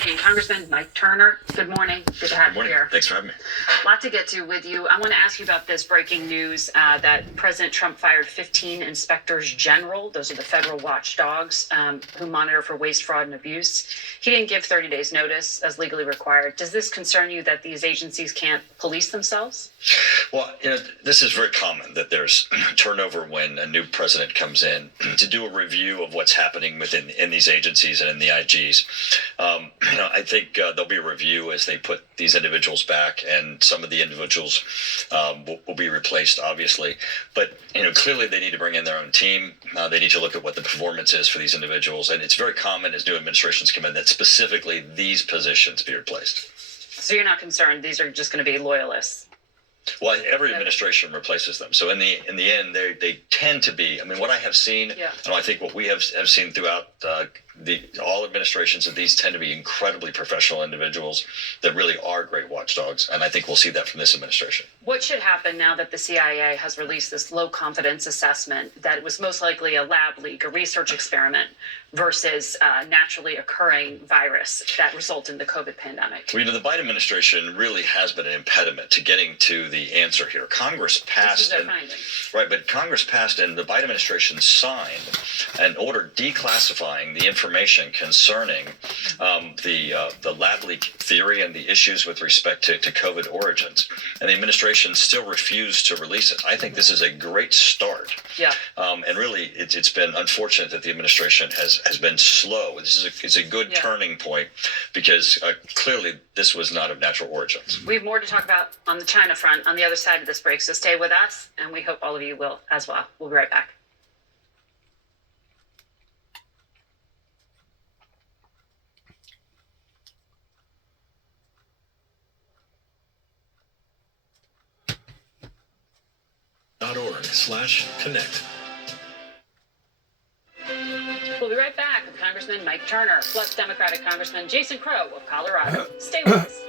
Republican, Congressman Mike Turner. Good morning. Good to have you here. Thanks for having me. A lot to get to with you. I want to ask you about this breaking news that President Trump fired 15 inspectors general. Those are the federal watchdogs who monitor for waste, fraud, and abuse. He didn't give 30 days notice as legally required. Does this concern you that these agencies can't police themselves? Well, this is very common that there's turnover when a new president comes in to do a review of what's happening in these agencies and in the IGs. I think there'll be a review as they put these individuals back, and some of the individuals will be replaced, obviously. But clearly they need to bring in their own team. They need to look at what the performance is for these individuals, and it's very common as new administrations come in that specifically these positions be replaced. So you're not concerned these are just going to be loyalists? Well, every administration replaces them. So in the end, they tend to be. I mean, what I have seen, and I think what we have seen throughout all administrations, that these tend to be incredibly professional individuals that really are great watchdogs. And I think we'll see that from this administration. What should happen now that the CIA has released this low confidence assessment that it was most likely a lab leak, a research experiment, versus naturally occurring virus that resulted in the COVID pandemic? Well, the Biden administration really has been an impediment to getting to the answer here. Congress passed, but Congress passed and the Biden administration signed an order declassifying the information concerning the lab leak theory and the issues with respect to COVID origins. And the administration still refused to release it. I think this is a great start. Yeah. And really, it's been unfortunate that the administration has been slow. This is a good turning point because clearly this was not of natural origins. We have more to talk about on the China front on the other side of this break, so stay with us, and we hope all of you will as well. We'll be right back. .org/connect. We'll be right back with Congressman Mike Turner, plus Democratic Congressman Jason Crow of Colorado. Stay with us.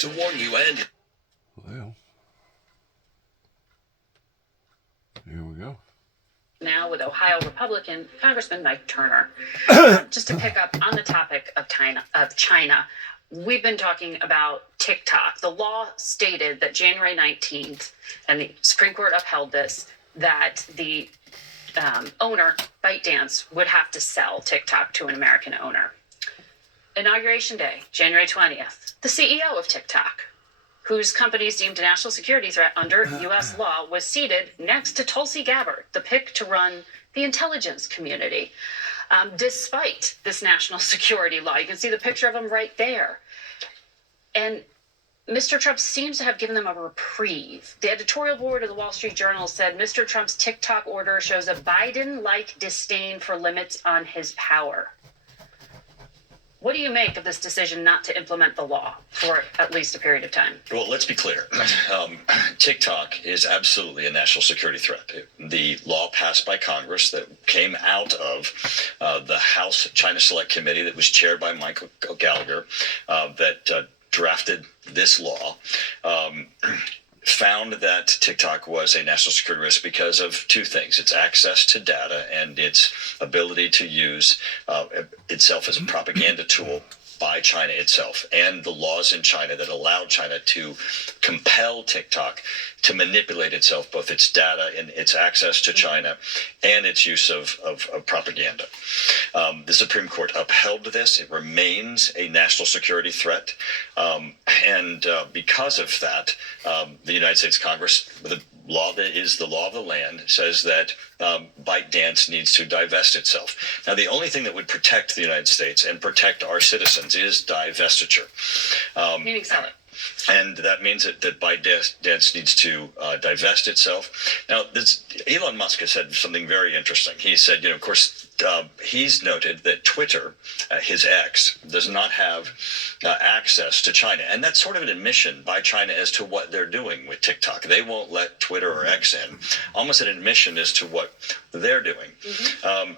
To warn you and well, here we go. Now with Ohio Republican Congressman Mike Turner. Just to pick up on the topic of China, we've been talking about TikTok. The law stated that January 19th, and the Supreme Court upheld this, that the owner, ByteDance, would have to sell TikTok to an American owner. Inauguration Day, January 20th, the CEO of TikTok, whose company is deemed a national security threat under U.S. law, was seated next to Tulsi Gabbard, the pick to run the intelligence community. Despite this national security law, you can see the picture of him right there. And Mr. Trump seems to have given them a reprieve. The editorial board of the Wall Street Journal said Mr. Trump's TikTok order shows a Biden-like disdain for limits on his power. What do you make of this decision not to implement the law for at least a period of time? Well, let's be clear. TikTok is absolutely a national security threat. The law passed by Congress that came out of the House China Select Committee that was chaired by Michael Gallagher that drafted this law, found that TikTok was a national security risk because of two things: its access to data and its ability to use itself as a propaganda tool by China itself, and the laws in China that allowed China to compel TikTok to manipulate itself, both its data and its access to China and its use of propaganda. The Supreme Court upheld this. It remains a national security threat. And because of that, the United States Congress, the law that is the law of the land, says that ByteDance needs to divest itself. Now, the only thing that would protect the United States and protect our citizens is divestiture. Meaning sell it. And that means that ByteDance needs to divest itself. Now, Elon Musk has said something very interesting. He said, of course, he's noted that Twitter, his ex, does not have access to China. And that's sort of an admission by China as to what they're doing with TikTok. They won't let Twitter or X in, almost an admission as to what they're doing.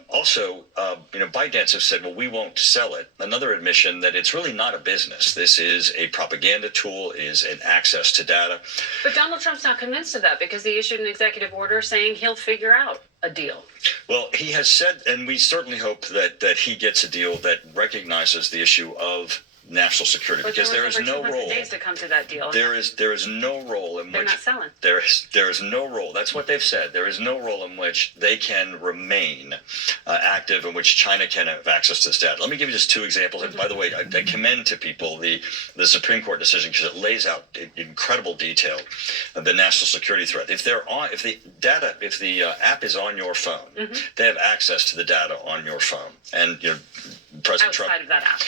Also, ByteDance have said, well, we won't sell it. Another admission that it's really not a business. This is a propaganda tool, is an access to data. But Donald Trump's not convinced of that because he issued an executive order saying he'll figure out a deal. Well, he has said, and we certainly hope that he gets a deal that recognizes the issue of national security, But because there is no role. days to come to that deal. There is no role in They're which not selling. there is no role. That's what they've said. There is no role in which they can remain active, in which China can have access to this data. Let me give you just two examples. And by the way, I commend to people the Supreme Court decision, because it lays out in incredible detail the national security threat. If the app is on your phone, they have access to the data on your phone. And President Trump Outside of that app.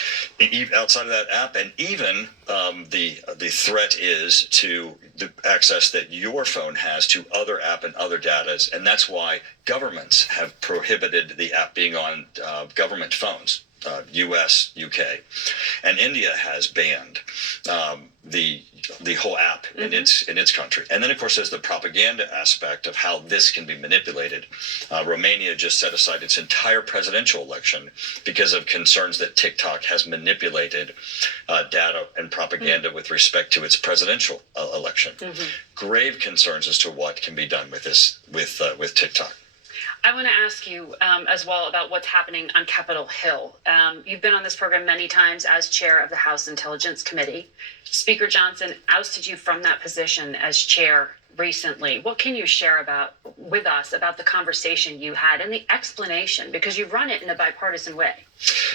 Outside of that app, and even the threat is to the access that your phone has to other app and other data, and that's why governments have prohibited the app being on government phones. U.S., U.K., and India has banned the whole app in its country. And then, of course, there's the propaganda aspect of how this can be manipulated. Romania just set aside its entire presidential election because of concerns that TikTok has manipulated data and propaganda with respect to its presidential election. Grave concerns as to what can be done with this with TikTok. I want to ask you as well about what's happening on Capitol Hill. You've been on this program many times as chair of the House Intelligence Committee. Speaker Johnson ousted you from that position as chair recently. What can you share with us about the conversation you had and the explanation, because you run it in a bipartisan way?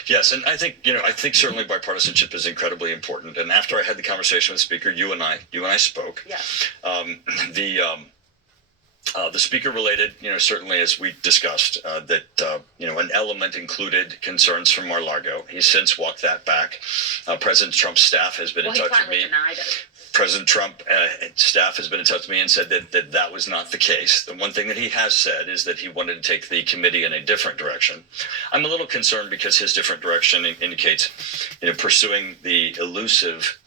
Yes, and I think certainly bipartisanship is incredibly important. And after I had the conversation with the Speaker, you and I spoke. Yes. The speaker related, certainly as we discussed, that an element included concerns from Mar-a-Lago. He's since walked that back. President Trump's staff has been in touch with me. He denied it. President Trump staff has been in touch with me and said that was not the case. The one thing that he has said is that he wanted to take the committee in a different direction. I'm a little concerned because his different direction indicates, pursuing the elusive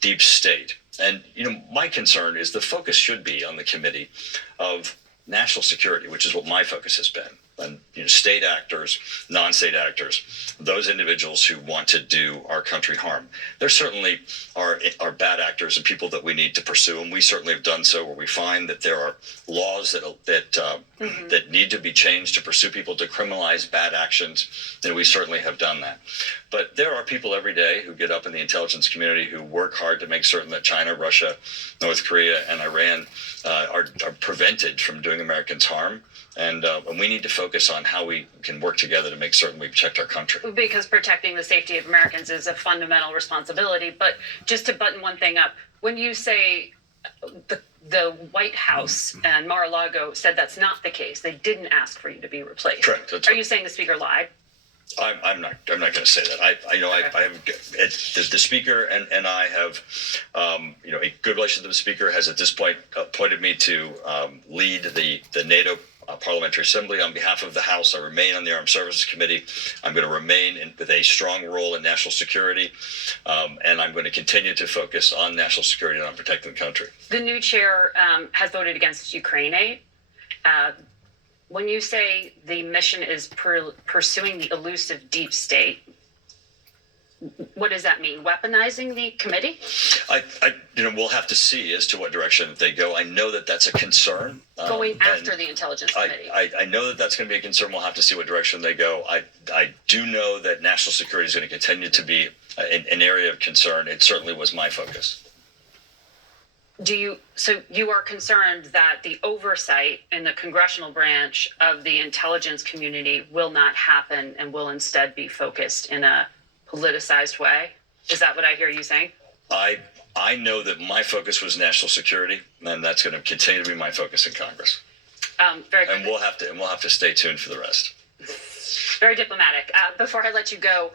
deep state. And, my concern is the focus should be on the committee of national security, which is what my focus has been. And, state actors, non-state actors, those individuals who want to do our country harm. There certainly are bad actors and people that we need to pursue, and we certainly have done so where we find that there are laws that need to be changed to pursue people, to criminalize bad actions, and we certainly have done that. But there are people every day who get up in the intelligence community who work hard to make certain that China, Russia, North Korea, and Iran are prevented from doing Americans harm. And we need to focus on how we can work together to make certain we protect our country. Because protecting the safety of Americans is a fundamental responsibility. But just to button one thing up, when you say the White House and Mar-a-Lago said that's not the case, they didn't ask for you to be replaced. Correct. Are you saying the speaker lied? I'm not going to say that. I have the speaker and I have a good relationship with the speaker. Has at this point appointed me to lead the NATO Parliamentary Assembly on behalf of the House. I remain on the Armed Services Committee. I'm going to remain with a strong role in national security, and I'm going to continue to focus on national security and on protecting the country. The new chair has voted against Ukraine aid. When you say the mission is pursuing the elusive deep state, what does that mean? Weaponizing the committee? We'll have to see as to what direction they go. I know that that's a concern. Going after the Intelligence Committee. I know that that's going to be a concern. We'll have to see what direction they go. I do know that national security is going to continue to be an area of concern. It certainly was my focus. So you are concerned that the oversight in the congressional branch of the intelligence community will not happen and will instead be focused in a politicized way? Is that what I hear you saying? I know that my focus was national security, and that's going to continue to be my focus in Congress. Very good. And we'll have to stay tuned for the rest. Very diplomatic. Before I let you go,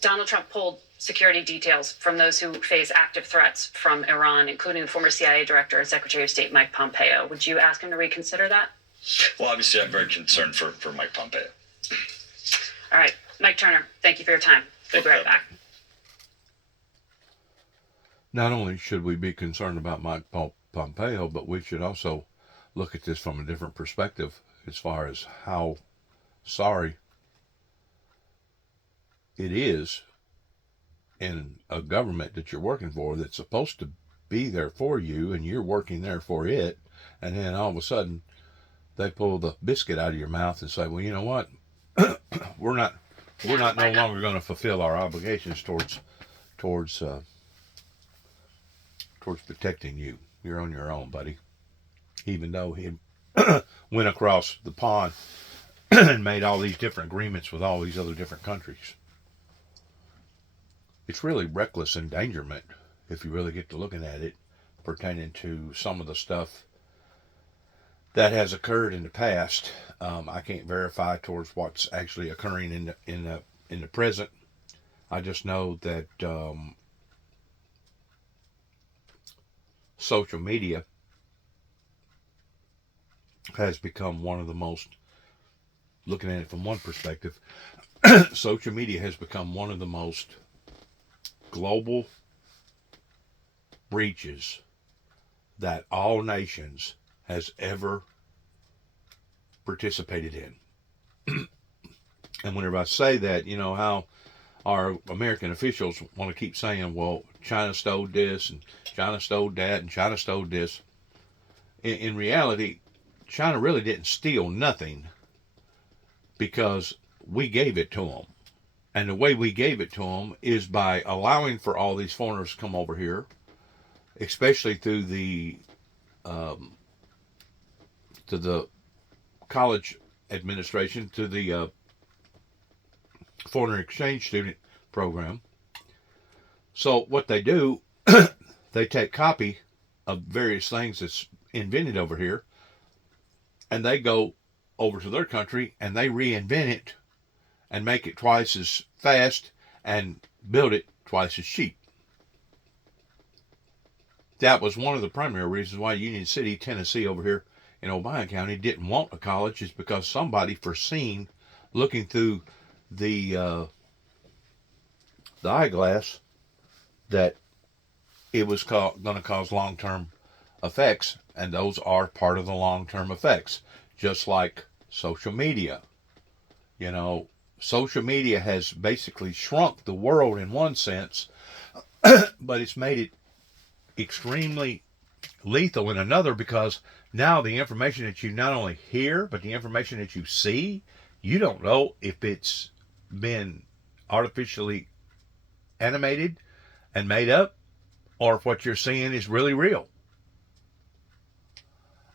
Donald Trump pulled security details from those who face active threats from Iran, including the former CIA director and Secretary of State Mike Pompeo. Would you ask him to reconsider that? Well, obviously, I'm very concerned for Mike Pompeo. Mike Turner, thank you for your time. We'll be right back. Not only should we be concerned about Mike Pompeo, but we should also look at this from a different perspective as far as how sorry it is in a government that you're working for that's supposed to be there for you and you're working there for it, and then all of a sudden they pull the biscuit out of your mouth and say, well, you know what, we're not no longer going to fulfill our obligations towards protecting you. You're on your own, buddy. Even though he went across the pond and made all these different agreements with all these other different countries. It's really reckless endangerment, if you really get to looking at it, pertaining to some of the stuff that has occurred in the past. I can't verify towards what's actually occurring in the present. I just know that social media has become one of the most, looking at it from one perspective, social media has become one of the most global breaches that all nations has ever participated in. And whenever I say that, you know how our American officials want to keep saying, well, China stole this and China stole that and China stole this. In reality, China really didn't steal nothing, because we gave it to them. And the way we gave it to them is by allowing for all these foreigners to come over here, especially through the to the college administration, to the foreign exchange student program. So what they do, they take copy of various things that's invented over here, and they go over to their country and they reinvent it and make it twice as fast and build it twice as cheap. That was one of the primary reasons why Union City, Tennessee over here in Obion County didn't want a college, is because somebody foreseen, looking through the eyeglass, that it was going to cause long-term effects, and those are part of the long-term effects. Just like social media. You know, social media has basically shrunk the world in one sense, but it's made it extremely lethal in another, because now the information that you not only hear, but the information that you see, you don't know if it's been artificially animated and made up, or if what you're seeing is really real.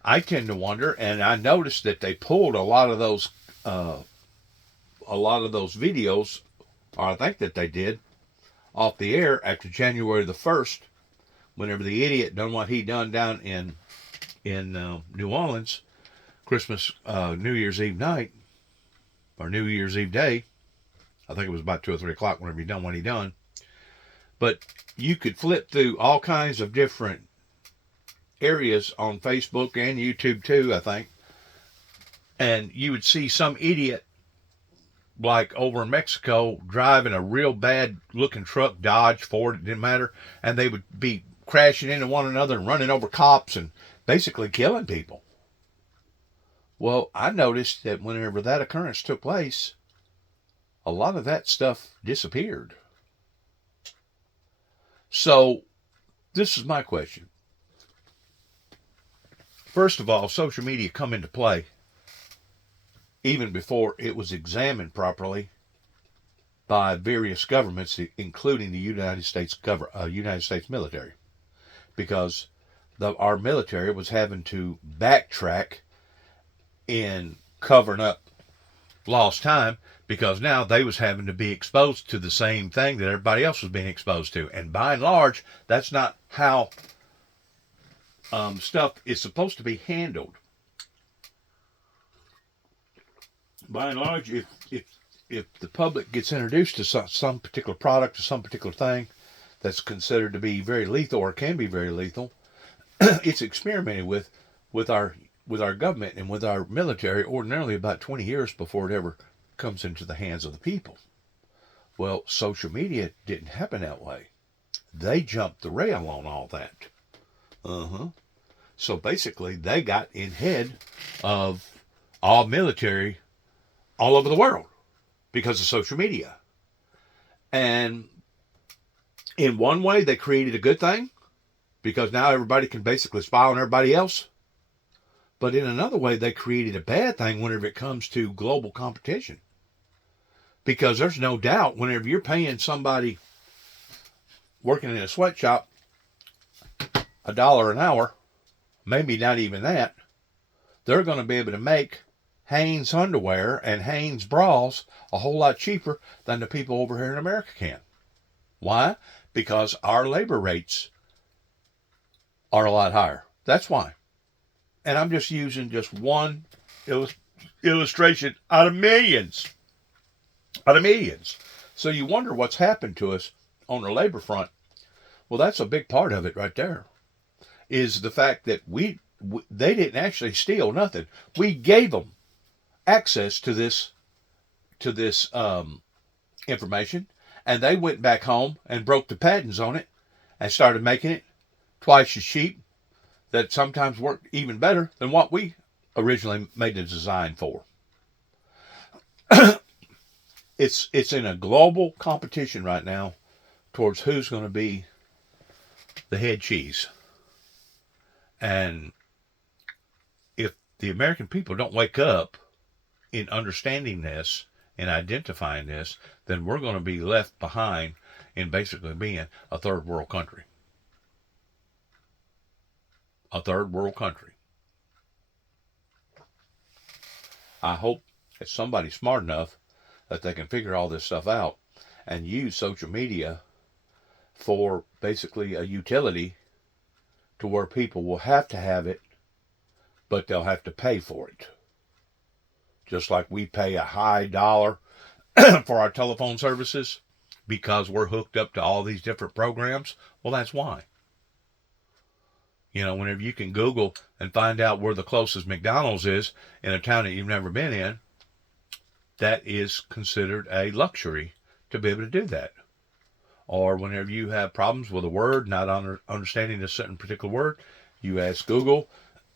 I tend to wonder, and I noticed that they pulled a lot of those videos, or I think that they did, off the air after January the 1st, whenever the idiot done what he done down in New Orleans, Christmas, New Year's Eve night, or New Year's Eve day. I think it was about 2 or 3 o'clock whenever he done what he done. But you could flip through all kinds of different areas on Facebook and YouTube too, I think, and you would see some idiot, like over in Mexico, driving a real bad looking truck, Dodge, Ford, it didn't matter, and they would be crashing into one another and running over cops and basically killing people. Well, I noticed that whenever that occurrence took place, a lot of that stuff disappeared. So this is my question. First of all, social media come into play even before it was examined properly by various governments, including the United States military, because our military was having to backtrack in covering up lost time, because now they was having to be exposed to the same thing that everybody else was being exposed to, and by and large, that's not how stuff is supposed to be handled. By and large, if the public gets introduced to some particular product or some particular thing that's considered to be very lethal or can be very lethal, it's experimented with our government and with our military ordinarily about 20 years before it ever comes into the hands of the people. Well, social media didn't happen that way. They jumped the rail on all that. So basically, they got in head of all military all over the world because of social media. And in one way, they created a good thing because now everybody can basically spy on everybody else. But in another way, they created a bad thing whenever it comes to global competition. Because there's no doubt whenever you're paying somebody working in a sweatshop $1 an hour, maybe not even that, they're going to be able to make Hanes underwear and Hanes bras a whole lot cheaper than the people over here in America can. Why? Because our labor rates are a lot higher. That's why. And I'm just using just one illustration out of millions. Out of millions. So you wonder what's happened to us on the labor front. Well, that's a big part of it right there. Is the fact that they didn't actually steal nothing. We gave them access to this information, and they went back home and broke the patents on it and started making it twice as cheap, that sometimes worked even better than what we originally made the design for. It's in a global competition right now towards who's going to be the head cheese. And if the American people don't wake up in understanding this and identifying this, then we're going to be left behind in basically being a third world country. A third world country. I hope that somebody's smart enough that they can figure all this stuff out and use social media for basically a utility to where people will have to have it, but they'll have to pay for it. Just like we pay a high dollar for our telephone services because we're hooked up to all these different programs. Well, that's why. You know, whenever you can Google and find out where the closest McDonald's is in a town that you've never been in, that is considered a luxury to be able to do that. Or whenever you have problems with a word, not understanding a certain particular word, you ask Google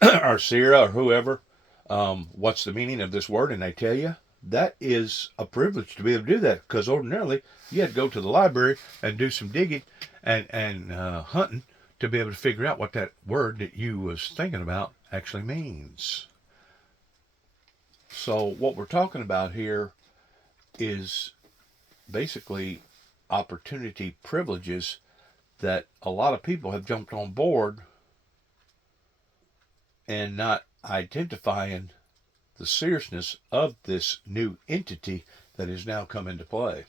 or Siri or whoever, what's the meaning of this word, and they tell you. That is a privilege to be able to do that, because ordinarily you had to go to the library and do some digging and hunting to be able to figure out what that word that you was thinking about actually means. So what we're talking about here is basically opportunity privileges that a lot of people have jumped on board and not identifying the seriousness of this new entity that has now come into play.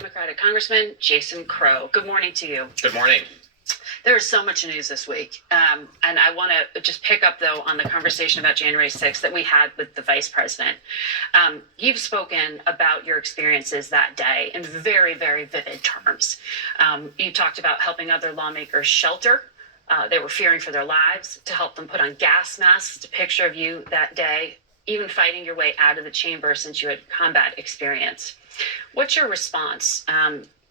Democratic Congressman Jason Crow. Good morning to you. Good morning. There's so much news this week. And I want to just pick up, though, on the conversation about January 6th that we had with the vice president. You've spoken about your experiences that day in very, very vivid terms. You talked about helping other lawmakers shelter. They were fearing for their lives, to help them put on gas masks. A picture of you that day, even fighting your way out of the chamber since you had combat experience. What's your response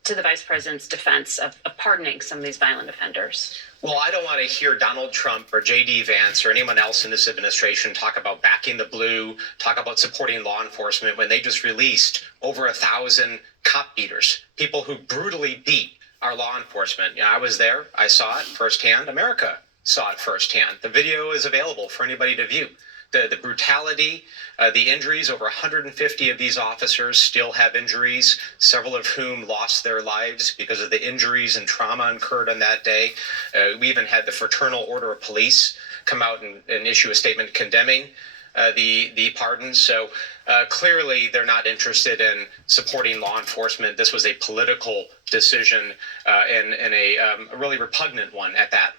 to the vice president's defense of pardoning some of these violent offenders? Well, I don't want to hear Donald Trump or J.D. Vance or anyone else in this administration talk about backing the blue, talk about supporting law enforcement when they just released over 1,000 cop beaters, people who brutally beat our law enforcement. I was there. I saw it firsthand. America saw it firsthand. The video is available for anybody to view. The brutality, the injuries, over 150 of these officers still have injuries, several of whom lost their lives because of the injuries and trauma incurred on that day. We even had the Fraternal Order of Police come out and issue a statement condemning the pardons. So clearly they're not interested in supporting law enforcement. This was a political decision and a really repugnant one at that.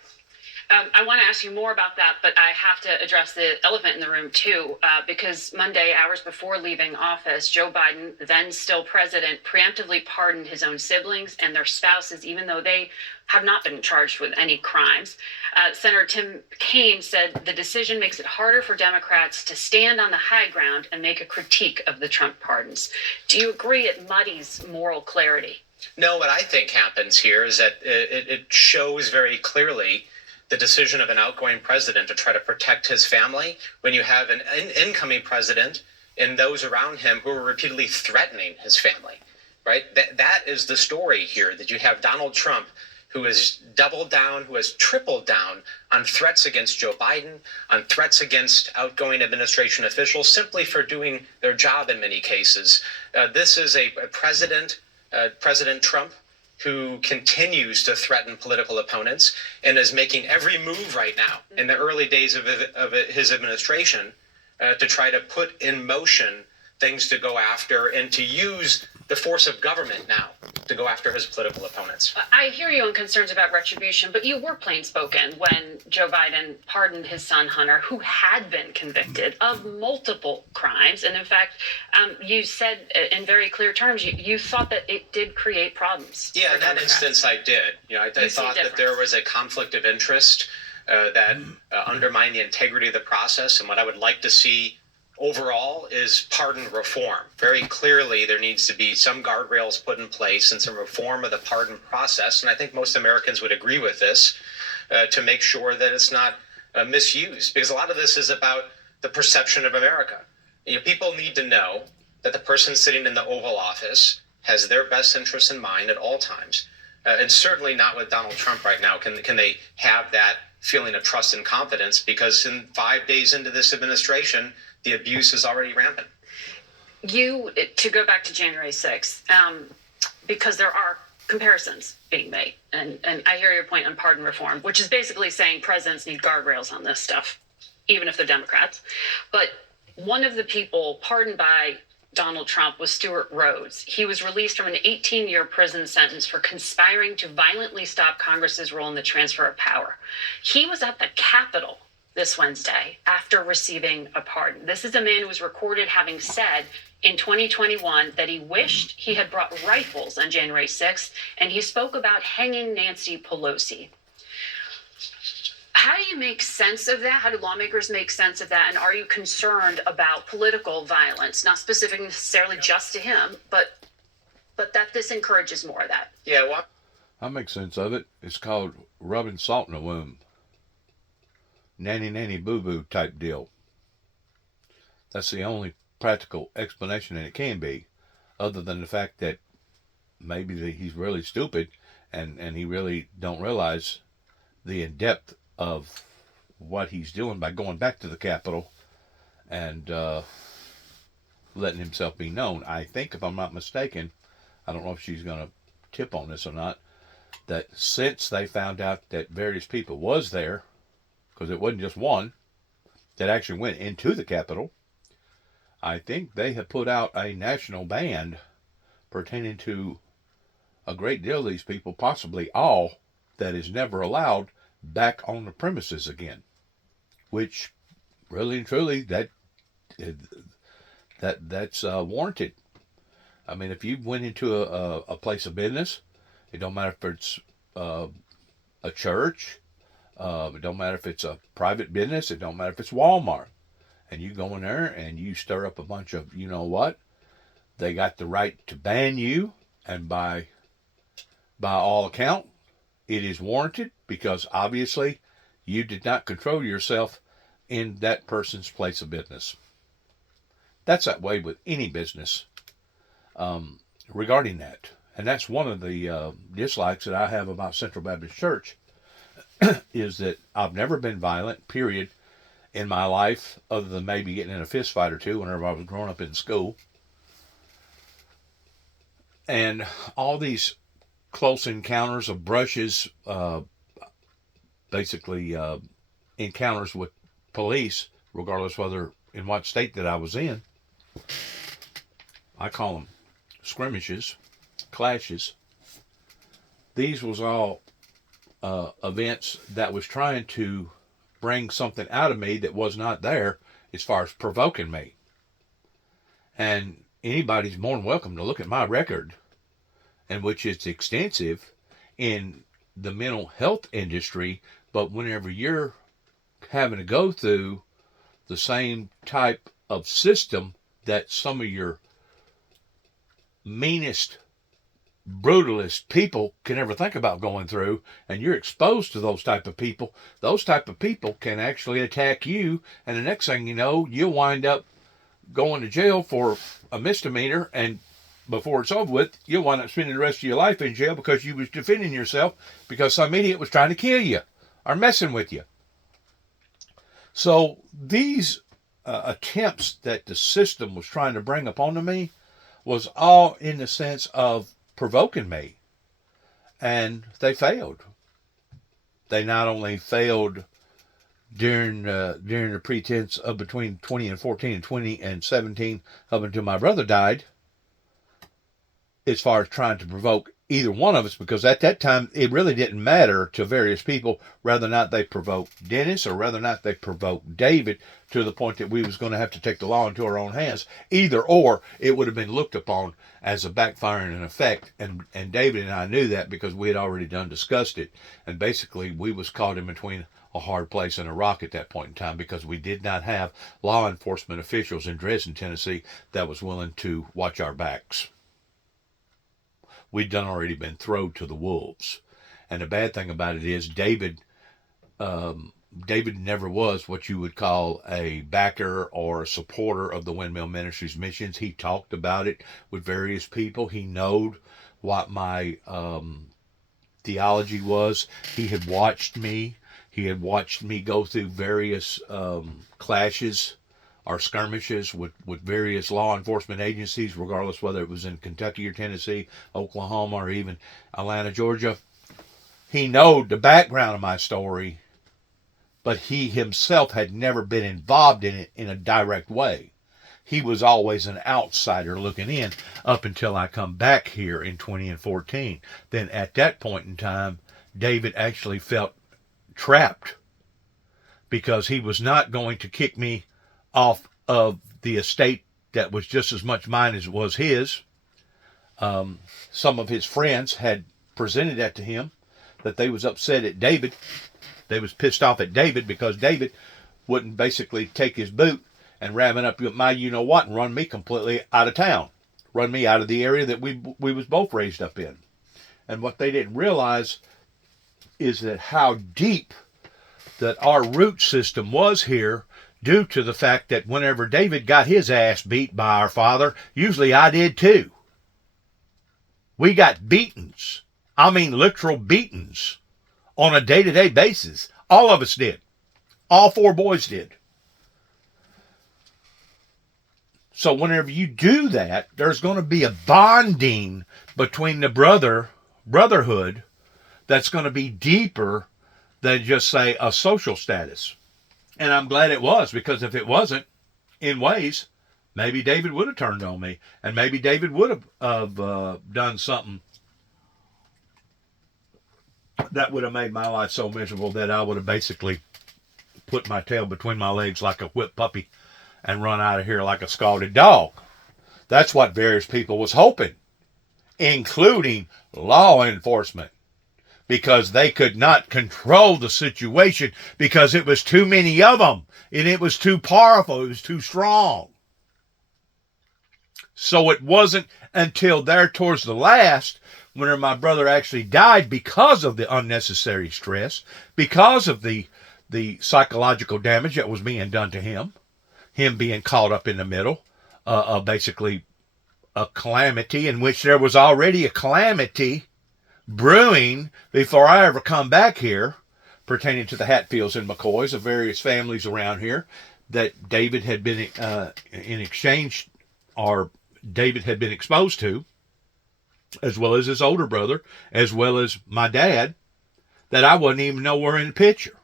I want to ask you more about that, but I have to address the elephant in the room too, because Monday, hours before leaving office, Joe Biden, then still president, preemptively pardoned his own siblings and their spouses, even though they have not been charged with any crimes. Senator Tim Kaine said the decision makes it harder for Democrats to stand on the high ground and make a critique of the Trump pardons. Do you agree it muddies moral clarity? No, what I think happens here is that it shows very clearly the decision of an outgoing president to try to protect his family when you have an incoming president and those around him who are repeatedly threatening his family, right? That is the story here, that you have Donald Trump who has doubled down, who has tripled down on threats against Joe Biden, on threats against outgoing administration officials simply for doing their job in many cases. This is a president, President Trump, who continues to threaten political opponents and is making every move right now in the early days of his administration to try to put in motion things to go after and to use the force of government now to go after his political opponents. I hear you on concerns about retribution, but you were plain spoken when Joe Biden pardoned his son Hunter, who had been convicted of multiple crimes. And in fact, you said in very clear terms, you thought that it did create problems. Yeah, in that instance, I did. I thought that there was a conflict of interest that undermined the integrity of the process. And what I would like to see overall is pardon reform. Very clearly, there needs to be some guardrails put in place and some reform of the pardon process. And I think most Americans would agree with this to make sure that it's not misused, because a lot of this is about the perception of America. People need to know that the person sitting in the Oval Office has their best interests in mind at all times. And certainly not with Donald Trump right now can they have that feeling of trust and confidence, because in 5 days into this administration, the abuse is already rampant. To go back to January 6th, because there are comparisons being made, and I hear your point on pardon reform, which is basically saying presidents need guardrails on this stuff, even if they're Democrats. But one of the people pardoned by Donald Trump was Stuart Rhodes. He was released from an 18-year prison sentence for conspiring to violently stop Congress's role in the transfer of power. He was at the Capitol this Wednesday after receiving a pardon. This is a man who was recorded having said in 2021 that he wished he had brought rifles on January 6th, and he spoke about hanging Nancy Pelosi. How do you make sense of that? How do lawmakers make sense of that? And are you concerned about political violence, not specific necessarily just to him, but that this encourages more of that? Yeah, well, I make sense of it. It's called rubbing salt in a wound. Nanny boo boo type deal. That's the only practical explanation, and it can be, other than the fact that maybe he's really stupid and he really don't realize the in-depth of what he's doing by going back to the Capitol and letting himself be known. I think, if I'm not mistaken, I don't know if she's going to tip on this or not, that since they found out that various people was there, because it wasn't just one that actually went into the Capitol, I think they have put out a national ban pertaining to a great deal of these people, possibly all, that is never allowed back on the premises again. Which, really and truly, that's warranted. I mean, if you went into a place of business, it don't matter if it's a church, it don't matter if it's a private business, it don't matter if it's Walmart, and you go in there and you stir up a bunch of, you know what, they got the right to ban you, and by all account, it is warranted, because obviously you did not control yourself in that person's place of business. That's that way with any business regarding that. And that's one of the dislikes that I have about Central Baptist Church, is that I've never been violent, period, in my life, other than maybe getting in a fist fight or two whenever I was growing up in school. And all these close encounters of brushes, basically encounters with police, regardless whether in what state that I was in, I call them skirmishes, clashes. These was all events that was trying to bring something out of me that was not there as far as provoking me. And anybody's more than welcome to look at my record, in which it's extensive in the mental health industry. But whenever you're having to go through the same type of system that some of your meanest, brutalist people can ever think about going through, and you're exposed to those type of people can actually attack you, and the next thing you know, you'll wind up going to jail for a misdemeanor, and before it's over with, you'll wind up spending the rest of your life in jail because you was defending yourself because some idiot was trying to kill you or messing with you. So these attempts that the system was trying to bring upon me was all in the sense of provoking me, and they failed. They not only failed during the pretense of between 20 and 14 and 20 and 17 up until my brother died, as far as trying to provoke either one of us, because at that time it really didn't matter to various people whether or not they provoked Dennis or whether or not they provoked David, to the point that we was going to have to take the law into our own hands. Either or, it would have been looked upon as a backfiring effect, and David and I knew that because we had already discussed it, and basically we was caught in between a hard place and a rock at that point in time, because we did not have law enforcement officials in Dresden, Tennessee that was willing to watch our backs. We'd already been thrown to the wolves. And the bad thing about it is David never was what you would call a backer or a supporter of the Windmill Ministries missions. He talked about it with various people. He knowed what my theology was. He had watched me. He had watched me go through various clashes or skirmishes with various law enforcement agencies, regardless whether it was in Kentucky or Tennessee, Oklahoma, or even Atlanta, Georgia. He knowed the background of my story, but he himself had never been involved in it in a direct way. He was always an outsider looking in up until I come back here in 2014. Then at that point in time, David actually felt trapped, because he was not going to kick me off of the estate that was just as much mine as it was his. Some of his friends had presented that to him, that they was upset at David. They was pissed off at David because David wouldn't basically take his boot and ram it up my you-know-what and run me completely out of town. Run me out of the area that we was both raised up in. And what they didn't realize is that how deep that our root system was here, due to the fact that whenever David got his ass beat by our father, usually I did too. We got beatings. I mean literal beatings on a day-to-day basis. All of us did. All four boys did. So whenever you do that, there's going to be a bonding between the brotherhood that's going to be deeper than just, say, a social status. And I'm glad it was, because if it wasn't, in ways, maybe David would have turned on me, and maybe David would have done something that would have made my life so miserable that I would have basically put my tail between my legs like a whipped puppy and run out of here like a scalded dog. That's what various people was hoping, including law enforcement, because they could not control the situation because it was too many of them, and it was too powerful, it was too strong. So it wasn't until there towards the last, when my brother actually died because of the unnecessary stress, because of the psychological damage that was being done to him being caught up in the middle of basically a calamity, in which there was already a calamity brewing before I ever come back here, pertaining to the Hatfields and McCoys of various families around here that David had been in exchange, or David had been exposed to, as well as his older brother, as well as my dad, that I wasn't even nowhere in the picture.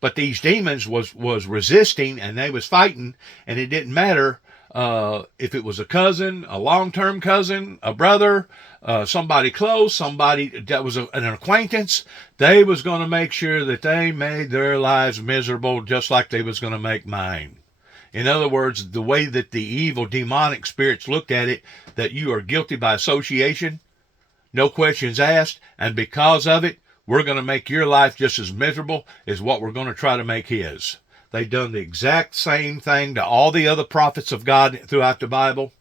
But these demons was resisting, and they was fighting, and it didn't matter if it was a cousin, a long-term cousin, a brother, somebody close, somebody that was an acquaintance, they was going to make sure that they made their lives miserable just like they was going to make mine. In other words, the way that the evil demonic spirits looked at it, that you are guilty by association, no questions asked, and because of it, we're going to make your life just as miserable as what we're going to try to make his. They've done the exact same thing to all the other prophets of God throughout the Bible.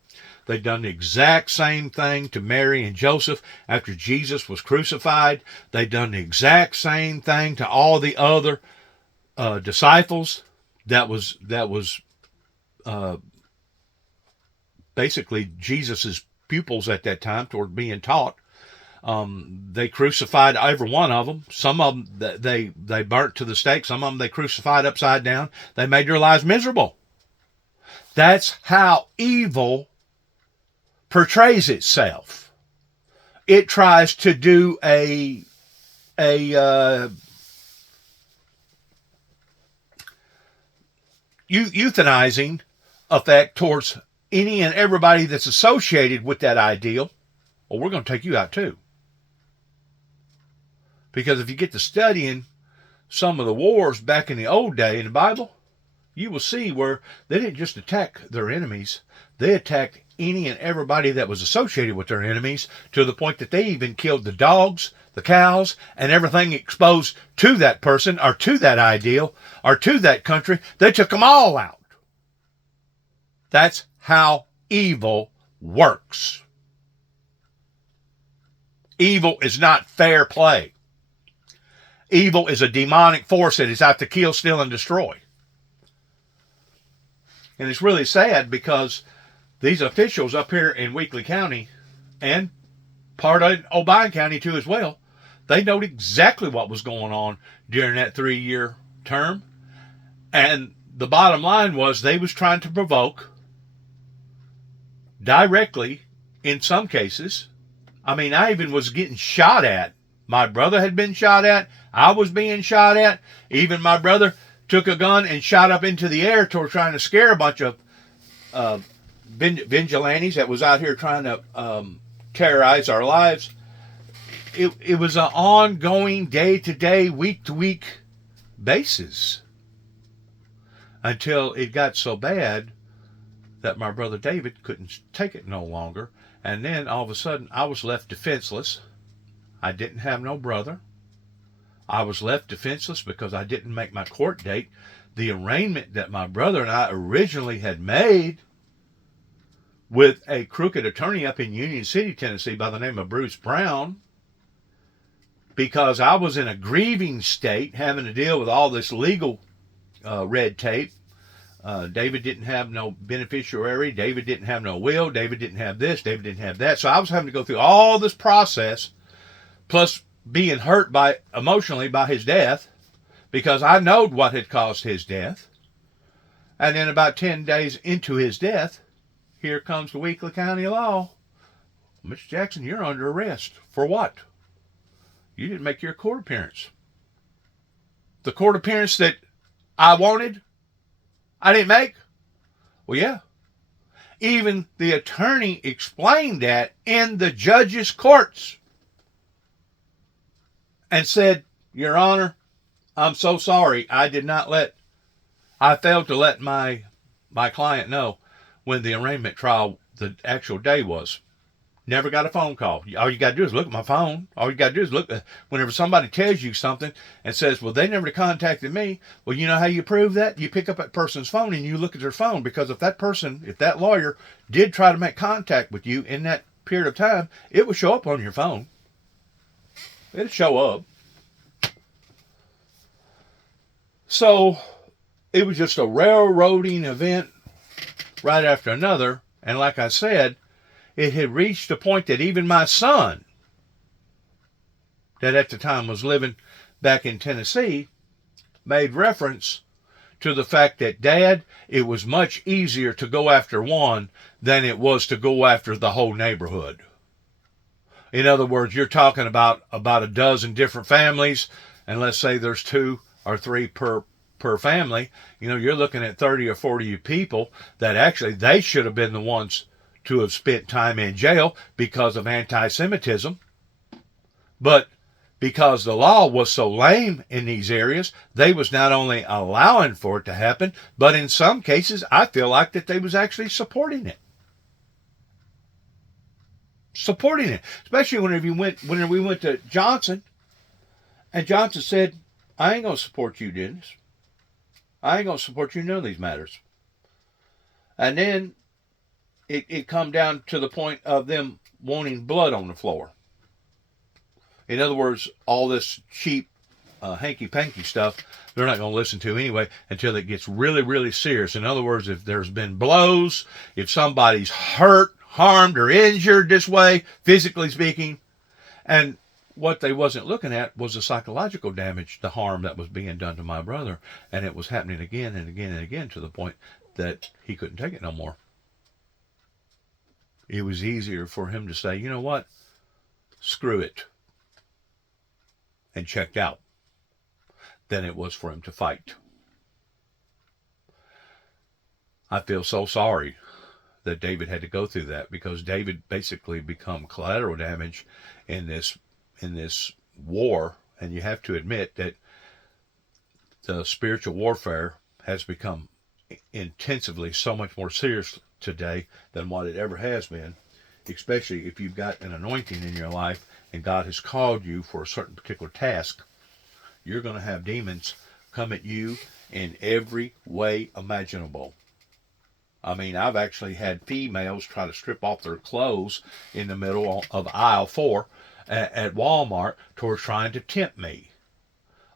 They've done the exact same thing to Mary and Joseph after Jesus was crucified. They've done the exact same thing to all the other disciples that was basically Jesus's pupils at that time toward being taught. They crucified every one of them. Some of them they burnt to the stake. Some of them they crucified upside down. They made their lives miserable. That's how evil portrays itself. It tries to do a euthanizing effect towards any and everybody that's associated with that ideal. Well, we're going to take you out too. Because if you get to studying some of the wars back in the old day in the Bible, you will see where they didn't just attack their enemies. They attacked any and everybody that was associated with their enemies, to the point that they even killed the dogs, the cows, and everything exposed to that person or to that ideal or to that country. They took them all out. That's how evil works. Evil is not fair play. Evil is a demonic force that is out to kill, steal, and destroy. And it's really sad because these officials up here in Weakley County and part of Obion County too as well, they knowed exactly what was going on during that 3-year term. And the bottom line was they was trying to provoke directly in some cases. I mean, I even was getting shot at. My brother had been shot at. I was being shot at. Even my brother took a gun and shot up into the air trying to scare a bunch of vigilantes that was out here trying to terrorize our lives. It was an ongoing day-to-day, week-to-week basis until it got so bad that my brother David couldn't take it no longer. And then all of a sudden I was left defenseless. I didn't have no brother. I was left defenseless because I didn't make my court date. The arraignment that my brother and I originally had made with a crooked attorney up in Union City, Tennessee by the name of Bruce Brown, because I was in a grieving state having to deal with all this legal red tape. David didn't have no beneficiary. David didn't have no will. David didn't have this. David didn't have that. So I was having to go through all this process, plus being hurt emotionally by his death, because I knowed what had caused his death. And then about 10 days into his death, here comes the Weakley County law. Mr. Jackson, you're under arrest. For what? You didn't make your court appearance. The court appearance that I wanted, I didn't make? Well, yeah. Even the attorney explained that in the judge's courts and said, Your Honor, I'm so sorry. I failed to let my client know when the arraignment trial, the actual day was. Never got a phone call. All you got to do is look at my phone. All you got to do is look. Whenever somebody tells you something and says, well, they never contacted me. Well, you know how you prove that? You pick up that person's phone and you look at their phone, because if that lawyer did try to make contact with you in that period of time, it would show up on your phone. It'd show up. So it was just a railroading event right after another. And like I said, it had reached a point that even my son, that at the time was living back in Tennessee, made reference to the fact that, Dad, it was much easier to go after one than it was to go after the whole neighborhood. In other words, you're talking about a dozen different families, and let's say there's 2 or 3 per per family. You know, you're looking at 30 or 40 people that actually they should have been the ones to have spent time in jail because of anti-Semitism. But because the law was so lame in these areas, they was not only allowing for it to happen, but in some cases, I feel like that they was actually supporting it. Supporting it. Especially whenever we went to Johnson, and Johnson said, I ain't going to support you, Dennis. I ain't going to support you in none of these matters. And then it come down to the point of them wanting blood on the floor. In other words, all this cheap hanky-panky stuff, they're not going to listen to anyway until it gets really, really serious. In other words, if there's been blows, if somebody's hurt, harmed, or injured this way, physically speaking, and what they wasn't looking at was the psychological damage, the harm that was being done to my brother, and it was happening again and again and again to the point that he couldn't take it no more. It was easier for him to say, you know what, screw it, and checked out, than it was for him to fight. I feel so sorry that David had to go through that, because David basically become collateral damage in this war, and you have to admit that the spiritual warfare has become intensively so much more serious today than what it ever has been, especially if you've got an anointing in your life and God has called you for a certain particular task. You're going to have demons come at you in every way imaginable. I mean, I've actually had females try to strip off their clothes in the middle of aisle 4 at Walmart towards trying to tempt me.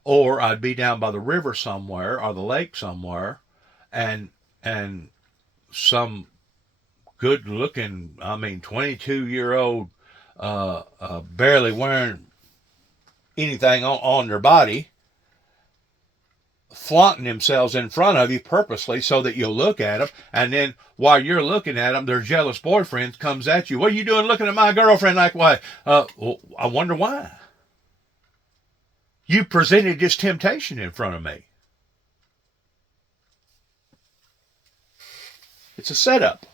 Or I'd be down by the river somewhere or the lake somewhere, and some good-looking, 22-year-old, barely wearing anything on their body, flaunting themselves in front of you purposely so that you'll look at them, and then while you're looking at them, their jealous boyfriend comes at you. What are you doing looking at my girlfriend like why? Well, I wonder why. You presented this temptation in front of me. It's a setup.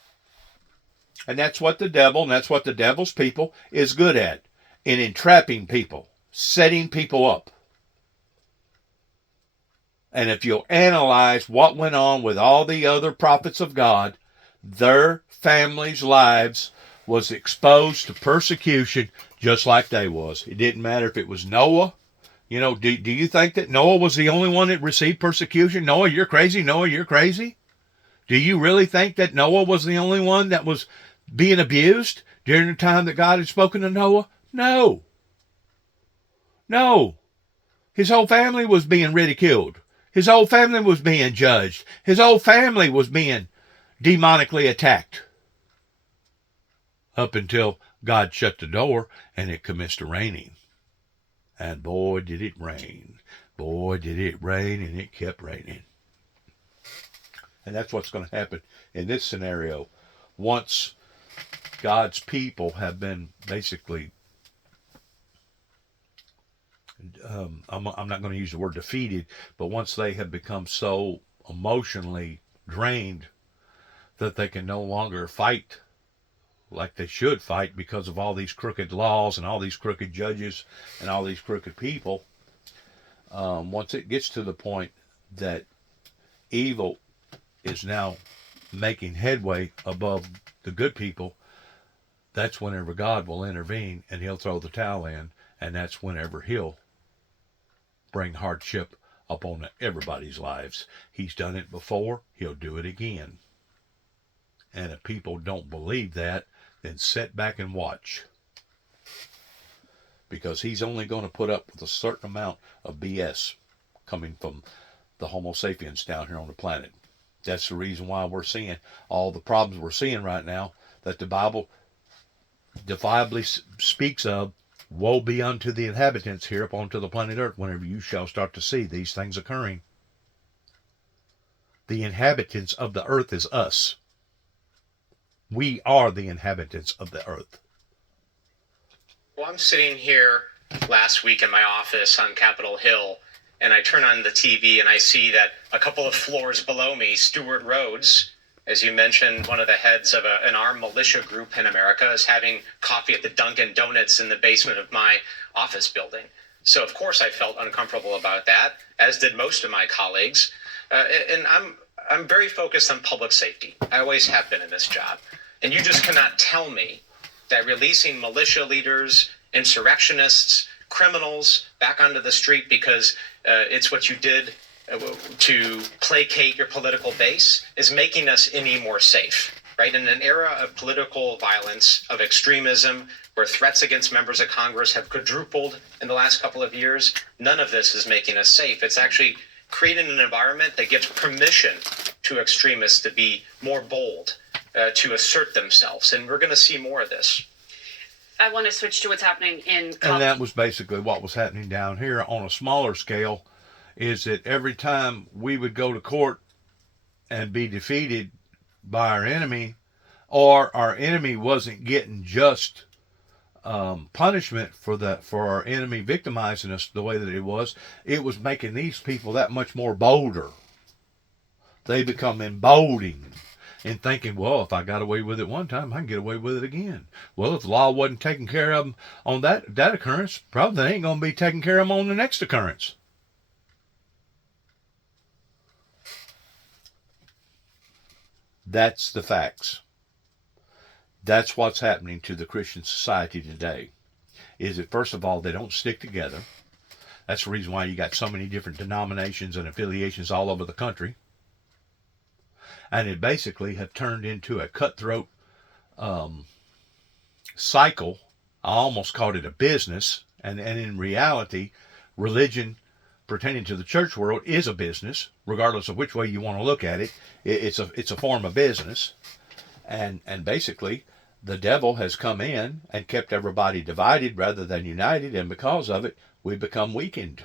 And that's what the devil, and that's what the devil's people is good at, in entrapping people, setting people up. And if you'll analyze what went on with all the other prophets of God, their families' lives was exposed to persecution just like they was. It didn't matter if it was Noah. You know, do you think that Noah was the only one that received persecution? Noah, you're crazy. Noah, you're crazy. Do you really think that Noah was the only one that was being abused during the time that God had spoken to Noah? No. No. His whole family was being ridiculed. His whole family was being judged. His whole family was being demonically attacked. Up until God shut the door and it commenced raining. And boy, did it rain. Boy, did it rain, and it kept raining. And that's what's going to happen in this scenario. Once God's people have been basically, I'm not going to use the word defeated, but once they have become so emotionally drained that they can no longer fight like they should fight because of all these crooked laws and all these crooked judges and all these crooked people, once it gets to the point that evil is now making headway above the good people, that's whenever God will intervene and he'll throw the towel in, and that's whenever he'll bring hardship upon everybody's lives. He's done it before, he'll do it again. And if people don't believe that, then sit back and watch. Because he's only going to put up with a certain amount of BS coming from the Homo sapiens down here on the planet. That's the reason why we're seeing all the problems we're seeing right now, that the Bible defiably speaks of. Woe be unto the inhabitants here upon to the planet Earth whenever you shall start to see these things occurring. The inhabitants of the earth is us. We are the inhabitants of the earth. Well, I'm sitting here last week in my office on Capitol Hill, and I turn on the TV and I see that a couple of floors below me, Stuart Rhodes, as you mentioned, one of the heads of an armed militia group in America, is having coffee at the Dunkin' Donuts in the basement of my office building. So of course I felt uncomfortable about that, as did most of my colleagues. And I'm very focused on public safety. I always have been in this job. And you just cannot tell me that releasing militia leaders, insurrectionists, criminals back onto the street because it's what you did to placate your political base is making us any more safe, right? In an era of political violence, of extremism, where threats against members of Congress have quadrupled in the last couple of years, none of this is making us safe. It's actually creating an environment that gives permission to extremists to be more bold, to assert themselves. And we're going to see more of this. I want to switch to what's happening in And that was basically what was happening down here on a smaller scale, is that every time we would go to court and be defeated by our enemy, or our enemy wasn't getting just punishment for our enemy victimizing us the way that it was making these people that much more bolder. They become emboldened and thinking, well, if I got away with it one time, I can get away with it again. Well, if the law wasn't taking care of them on that occurrence, probably they ain't going to be taking care of them on the next occurrence. That's the facts. That's what's happening to the Christian society today. Is that, first of all, they don't stick together. That's the reason why you got so many different denominations and affiliations all over the country. And it basically have turned into a cutthroat cycle. I almost called it a business. And in reality, religion pertaining to the church world is a business, regardless of which way you want to look at it. It's a form of business. And basically, the devil has come in and kept everybody divided rather than united. And because of it, we become weakened.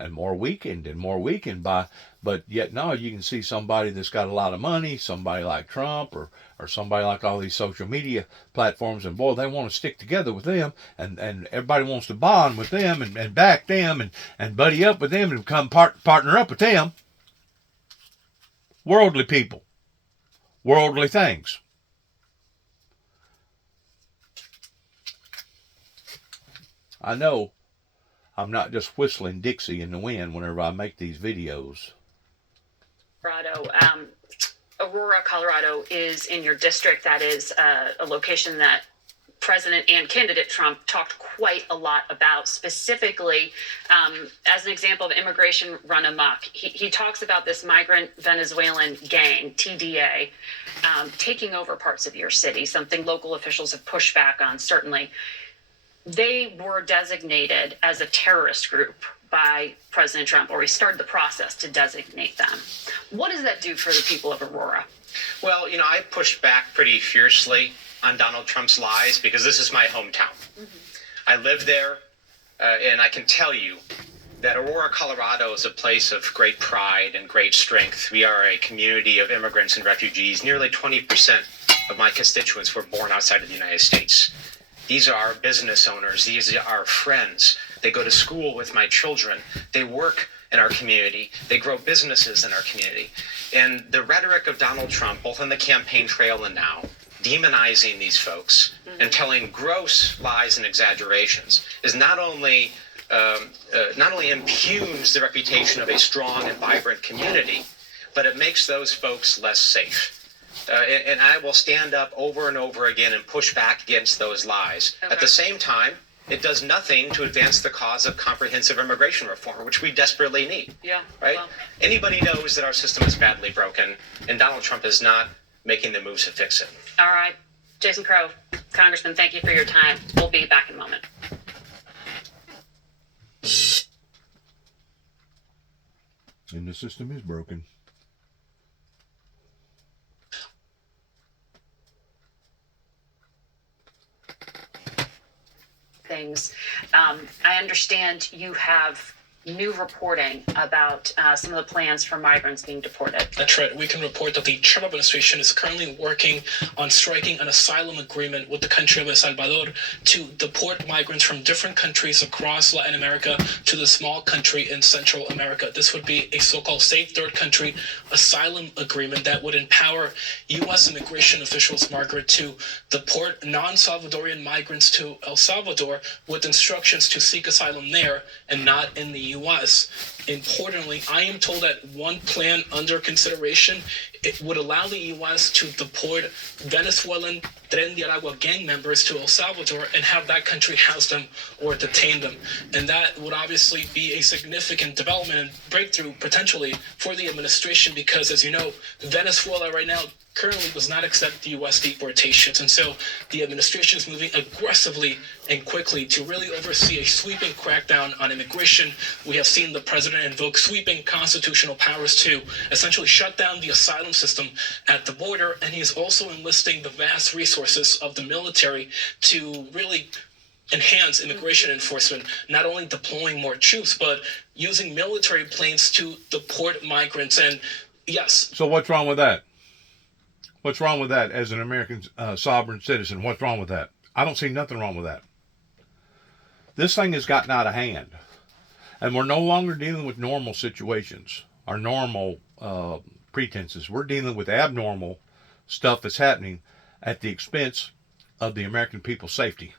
And more weakened by, but yet now you can see somebody that's got a lot of money, somebody like Trump or somebody like all these social media platforms, and boy, they want to stick together with them, and everybody wants to bond with them and back them and buddy up with them and become partner up with them. Worldly people. Worldly things. I know I'm not just whistling Dixie in the wind whenever I make these videos. Colorado. Aurora, Colorado is in your district. That is a location that President and candidate Trump talked quite a lot about, specifically as an example of immigration run amok. He talks about this migrant Venezuelan gang, TDA, taking over parts of your city, something local officials have pushed back on, certainly. They were designated as a terrorist group by President Trump, or he started the process to designate them. What does that do for the people of Aurora? Well, I pushed back pretty fiercely on Donald Trump's lies because this is my hometown. Mm-hmm. I live there, and I can tell you that Aurora, Colorado is a place of great pride and great strength. We are a community of immigrants and refugees. Nearly 20% of my constituents were born outside of the United States. These are our business owners. These are our friends. They go to school with my children. They work in our community. They grow businesses in our community. And the rhetoric of Donald Trump, both on the campaign trail and now, demonizing these folks and telling gross lies and exaggerations, is not only impugns the reputation of a strong and vibrant community, but it makes those folks less safe. And I will stand up over and over again and push back against those lies. Okay. At the same time, it does nothing to advance the cause of comprehensive immigration reform, which we desperately need. Yeah. Right? Well. Anybody knows that our system is badly broken, and Donald Trump is not making the moves to fix it. All right. Jason Crow, Congressman, thank you for your time. We'll be back in a moment. And the system is broken. Things. I understand you have new reporting about some of the plans for migrants being deported. That's right. We can report that the Trump administration is currently working on striking an asylum agreement with the country of El Salvador to deport migrants from different countries across Latin America to the small country in Central America. This would be a so-called safe third country asylum agreement that would empower U.S. immigration officials, Margaret, to deport non-Salvadorian migrants to El Salvador with instructions to seek asylum there and not in the U.S. Importantly, I am told that one plan under consideration, it would allow the U.S. to deport Venezuelan Tren de Aragua gang members to El Salvador and have that country house them or detain them. And that would obviously be a significant development and breakthrough potentially for the administration because, as you know, Venezuela right now currently does not accept the U.S. deportations. And so the administration is moving aggressively and quickly to really oversee a sweeping crackdown on immigration. We have seen the president invoke sweeping constitutional powers to essentially shut down the asylum system at the border. And he is also enlisting the vast resources of the military to really enhance immigration enforcement, not only deploying more troops, but using military planes to deport migrants. And yes. So what's wrong with that? What's wrong with that as an American sovereign citizen? What's wrong with that? I don't see nothing wrong with that. This thing has gotten out of hand. And we're no longer dealing with normal situations, our normal pretenses. We're dealing with abnormal stuff that's happening at the expense of the American people's safety.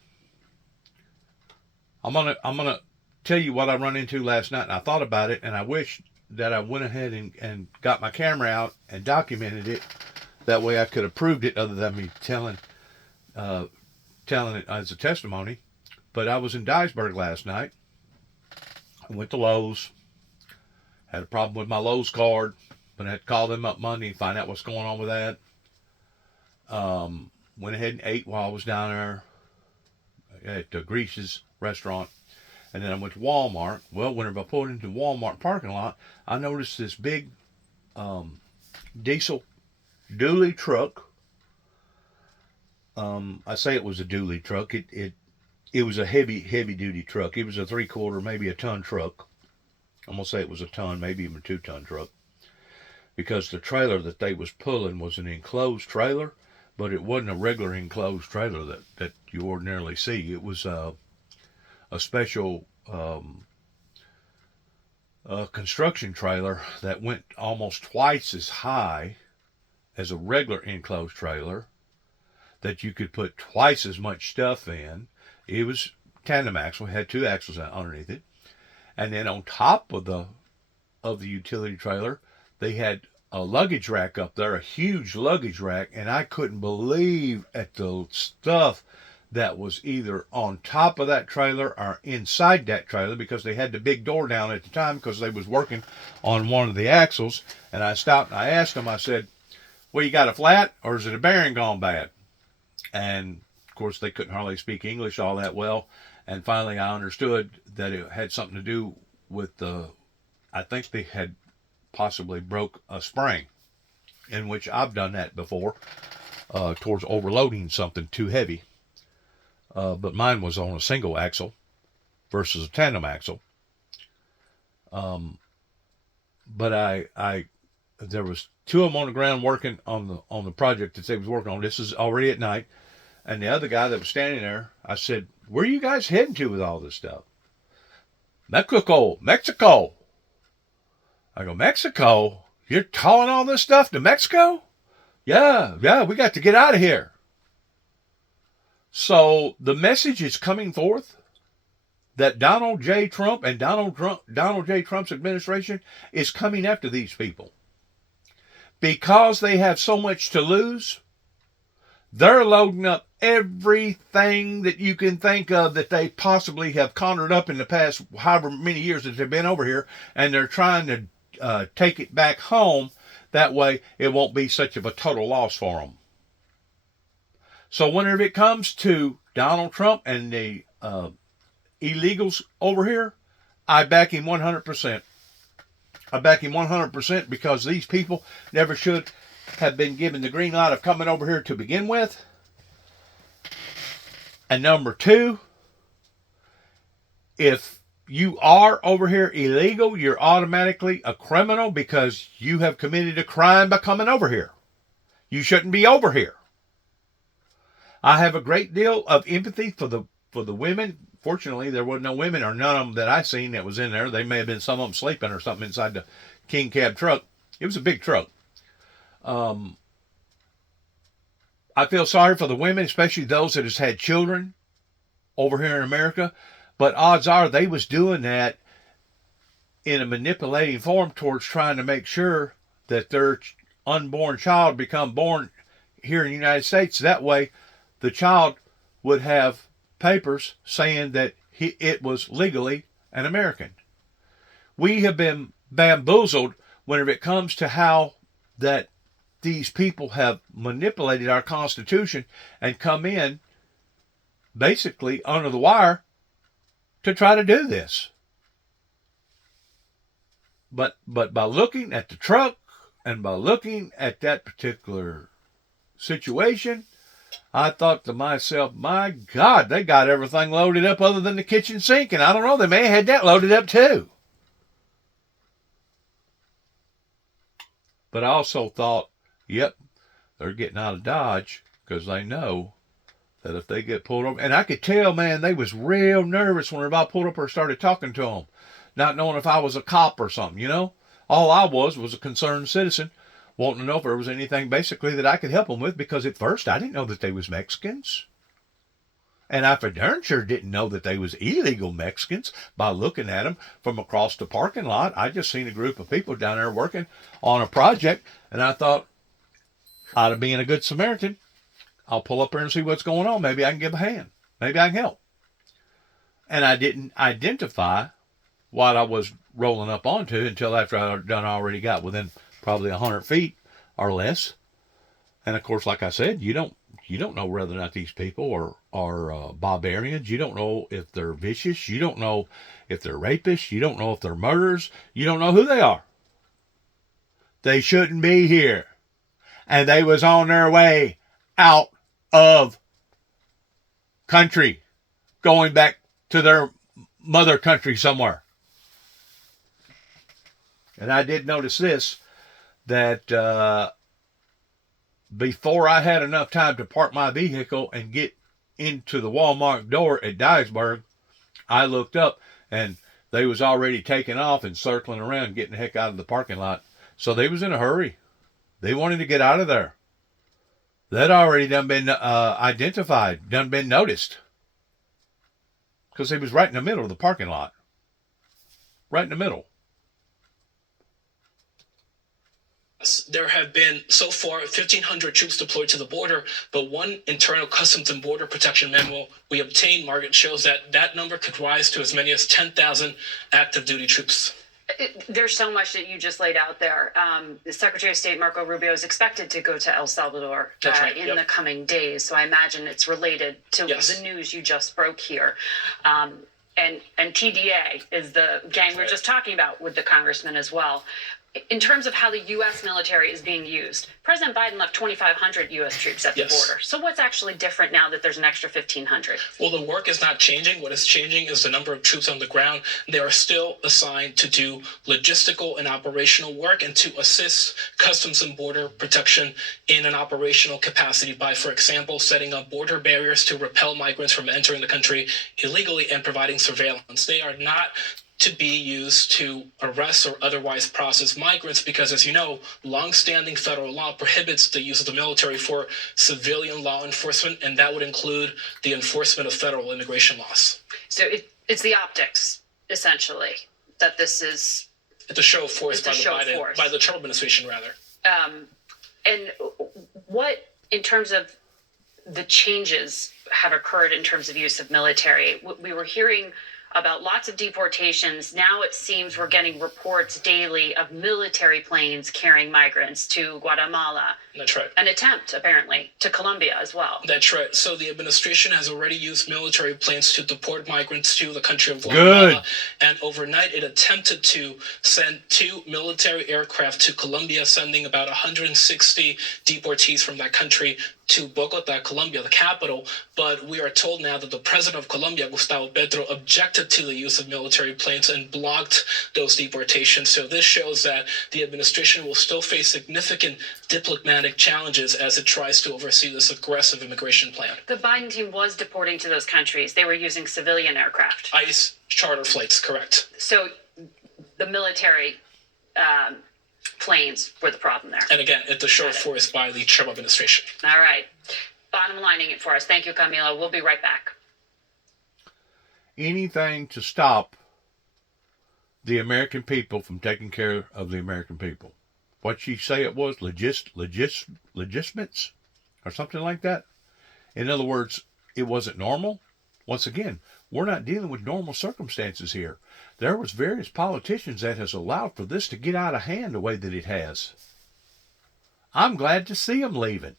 I'm gonna tell you what I run into last night, and I thought about it, and I wish that I went ahead and got my camera out and documented it. That way I could have proved it other than me telling it as a testimony. But I was in Duisburg last night. I went to Lowe's. Had a problem with my Lowe's card. But I had to call them up Monday and find out what's going on with that. Went ahead and ate while I was down there at Greece's restaurant. And then I went to Walmart. Well, whenever I pulled into the Walmart parking lot, I noticed this big diesel dually truck. I say it was a dually truck. It was a heavy duty truck. It was a 3/4, maybe a ton truck. I'm gonna say it was a ton, maybe even 2-ton truck, because the trailer that they was pulling was an enclosed trailer, but it wasn't a regular enclosed trailer that you ordinarily see. It was a special construction trailer that went almost twice as high as a regular enclosed trailer, that you could put twice as much stuff in. It was tandem axle, had 2 axles underneath it, and then on top of the utility trailer, they had a luggage rack up there, a huge luggage rack, and I couldn't believe at the stuff that was either on top of that trailer or inside that trailer, because they had the big door down at the time because they was working on one of the axles. And I stopped and I asked them, I said, well, you got a flat or is it a bearing gone bad? And of course they couldn't hardly speak English all that well. And finally I understood that it had something to do with I think they had possibly broke a spring, in which I've done that before, towards overloading something too heavy. But mine was on a single axle versus a tandem axle. But there was 2 of them on the ground working on the project that they was working on. This is already at night. And the other guy that was standing there, I said, where are you guys heading to with all this stuff? Mexico. I go, Mexico? You're hauling all this stuff to Mexico? Yeah, we got to get out of here. So the message is coming forth that Donald J. Trump and Donald J. Trump's administration is coming after these people. Because they have so much to lose, they're loading up everything that you can think of that they possibly have conjured up in the past however many years that they've been over here, and they're trying to take it back home. That way it won't be such of a total loss for them. So whenever it comes to Donald Trump and the illegals over here, I back him 100%. I back him 100% because these people never should have been given the green light of coming over here to begin with. And number 2, if you are over here illegal, you're automatically a criminal because you have committed a crime by coming over here. You shouldn't be over here. I have a great deal of empathy for the women. Fortunately, there wasn't no women or none of them that I seen that was in there. They may have been some of them sleeping or something inside the King Cab truck. It was a big truck. I feel sorry for the women, especially those that has had children over here in America. But odds are they was doing that in a manipulating form towards trying to make sure that their unborn child become born here in the United States. That way, the child would have papers saying that it was legally an American. We have been bamboozled whenever it comes to how that these people have manipulated our Constitution and come in basically under the wire to try to do this. But by looking at the truck and by looking at that particular situation, I thought to myself, my God, they got everything loaded up other than the kitchen sink. And I don't know, they may have had that loaded up too. But I also thought, yep, they're getting out of Dodge because they know that if they get pulled over, and I could tell, man, they was real nervous whenever I pulled up or started talking to them, not knowing if I was a cop or something, you know. All I was a concerned citizen wanting to know if there was anything basically that I could help them with, because at first I didn't know that they was Mexicans. And I for darn sure didn't know that they was illegal Mexicans by looking at them from across the parking lot. I just seen a group of people down there working on a project, and I thought, out of being a good Samaritan, I'll pull up there and see what's going on. Maybe I can give a hand. Maybe I can help. And I didn't identify what I was rolling up onto until after I done already got within probably 100 feet or less. And of course, like I said, you don't know whether or not these people are barbarians. You don't know if they're vicious. You don't know if they're rapists. You don't know if they're murderers. You don't know who they are. They shouldn't be here. And they was on their way out of country, going back to their mother country somewhere. And I did notice this, that before I had enough time to park my vehicle and get into the Walmart door at Dyersburg, I looked up and they was already taking off and circling around, getting the heck out of the parking lot. So they was in a hurry. They wanted to get out of there. That already done been identified, done been noticed. Because they was right in the middle of the parking lot. Right in the middle. There have been so far 1,500 troops deployed to the border, but one internal Customs and Border Protection memo we obtained, Margaret, shows that number could rise to as many as 10,000 active duty troops. There's so much that you just laid out there. The Secretary of State Marco Rubio is expected to go to El Salvador in the coming days, so I imagine it's related to the news you just broke here. And TDA is the gang we were just talking about with the congressman as well. In terms of how the U.S. military is being used, President Biden left 2,500 U.S. troops at the border. So what's actually different now that there's an extra 1,500? Well, the work is not changing. What is changing is the number of troops on the ground. They are still assigned to do logistical and operational work and to assist Customs and Border Protection in an operational capacity by, for example, setting up border barriers to repel migrants from entering the country illegally and providing surveillance. They are not to be used to arrest or otherwise process migrants because, as you know, longstanding federal law prohibits the use of the military for civilian law enforcement, and that would include the enforcement of federal immigration laws. So it's the optics, essentially, that this is... It's a show of force by the Trump administration, rather. And what, in terms of the changes have occurred in terms of use of military? We were hearing about lots of deportations. Now it seems we're getting reports daily of military planes carrying migrants to Guatemala. That's right. An attempt, apparently, to Colombia as well. That's right. So the administration has already used military planes to deport migrants to the country of Guatemala. Good. And overnight, it attempted to send 2 military aircraft to Colombia, sending about 160 deportees from that country to Bogota, Colombia, the capital, but we are told now that the president of Colombia, Gustavo Petro, objected to the use of military planes and blocked those deportations. So this shows that the administration will still face significant diplomatic challenges as it tries to oversee this aggressive immigration plan. The Biden team was deporting to those countries. They were using civilian aircraft. ICE charter flights, correct. So the military planes were the problem there. And again, it's a show of force by the Trump administration. All right. Bottom lining it for us. Thank you, Camilo. We'll be right back. Anything to stop the American people from taking care of the American people. What she say it was? Legitimate or something like that? In other words, it wasn't normal. Once again, we're not dealing with normal circumstances here. There was various politicians that has allowed for this to get out of hand the way that it has. I'm glad to see them leaving.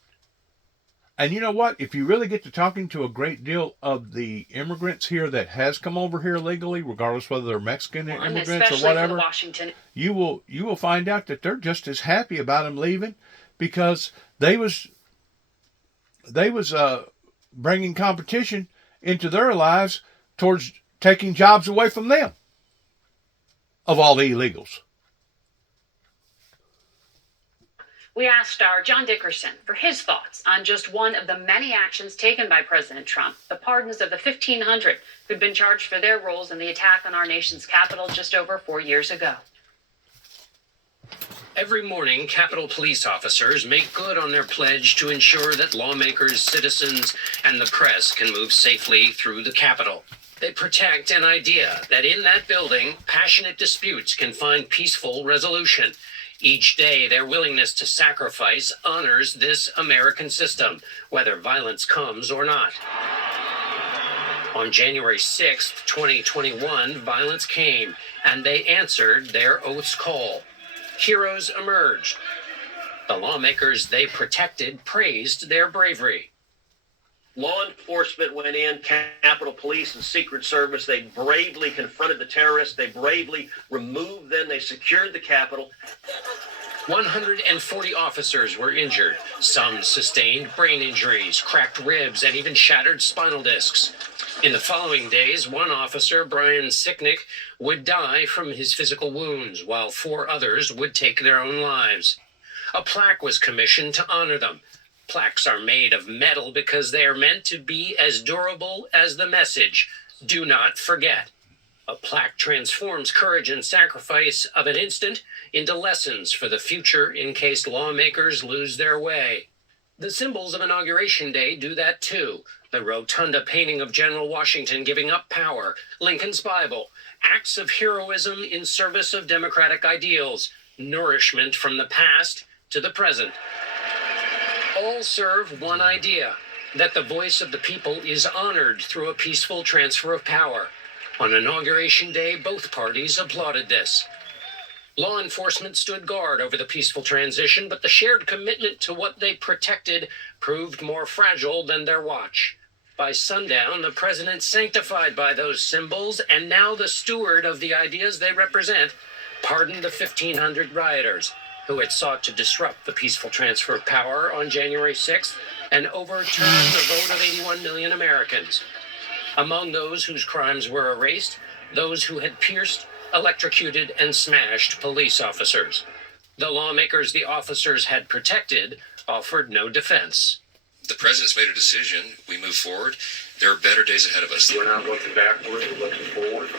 And you know what? If you really get to talking to a great deal of the immigrants here that has come over here legally, regardless whether they're Mexican immigrants or whatever, Washington. you will find out that they're just as happy about them leaving because they was bringing competition into their lives towards taking jobs away from them, of all the illegals. We asked our John Dickerson for his thoughts on just one of the many actions taken by President Trump, the pardons of the 1,500 who'd been charged for their roles in the attack on our nation's capital just over 4 years ago. Every morning, Capitol police officers make good on their pledge to ensure that lawmakers, citizens, and the press can move safely through the Capitol. They protect an idea that in that building, passionate disputes can find peaceful resolution. Each day, their willingness to sacrifice honors this American system, whether violence comes or not. On January 6th, 2021, violence came, and they answered their oath's call. Heroes emerged. The lawmakers they protected praised their bravery. Law enforcement went in, Capitol Police and Secret Service. They bravely confronted the terrorists. They bravely removed them. They secured the Capitol. 140 officers were injured. Some sustained brain injuries, cracked ribs, and even shattered spinal discs. In the following days, one officer, Brian Sicknick, would die from his physical wounds, while 4 others would take their own lives. A plaque was commissioned to honor them. Plaques are made of metal because they are meant to be as durable as the message, "Do not forget." A plaque transforms courage and sacrifice of an instant into lessons for the future in case lawmakers lose their way. The symbols of Inauguration Day do that too. The rotunda painting of General Washington giving up power, Lincoln's Bible, acts of heroism in service of democratic ideals, nourishment from the past to the present. All serve one idea, that the voice of the people is honored through a peaceful transfer of power. On Inauguration Day, both parties applauded this. Law enforcement stood guard over the peaceful transition, but the shared commitment to what they protected proved more fragile than their watch. By sundown, the president, sanctified by those symbols and now the steward of the ideas they represent, pardoned the 1,500 rioters who had sought to disrupt the peaceful transfer of power on January 6th and overturn the vote of 81 million Americans. Among those whose crimes were erased, those who had pierced, electrocuted, and smashed police officers. The lawmakers the officers had protected offered no defense. The president's made a decision. We move forward. There are better days ahead of us. We're not looking backward, we're looking forward.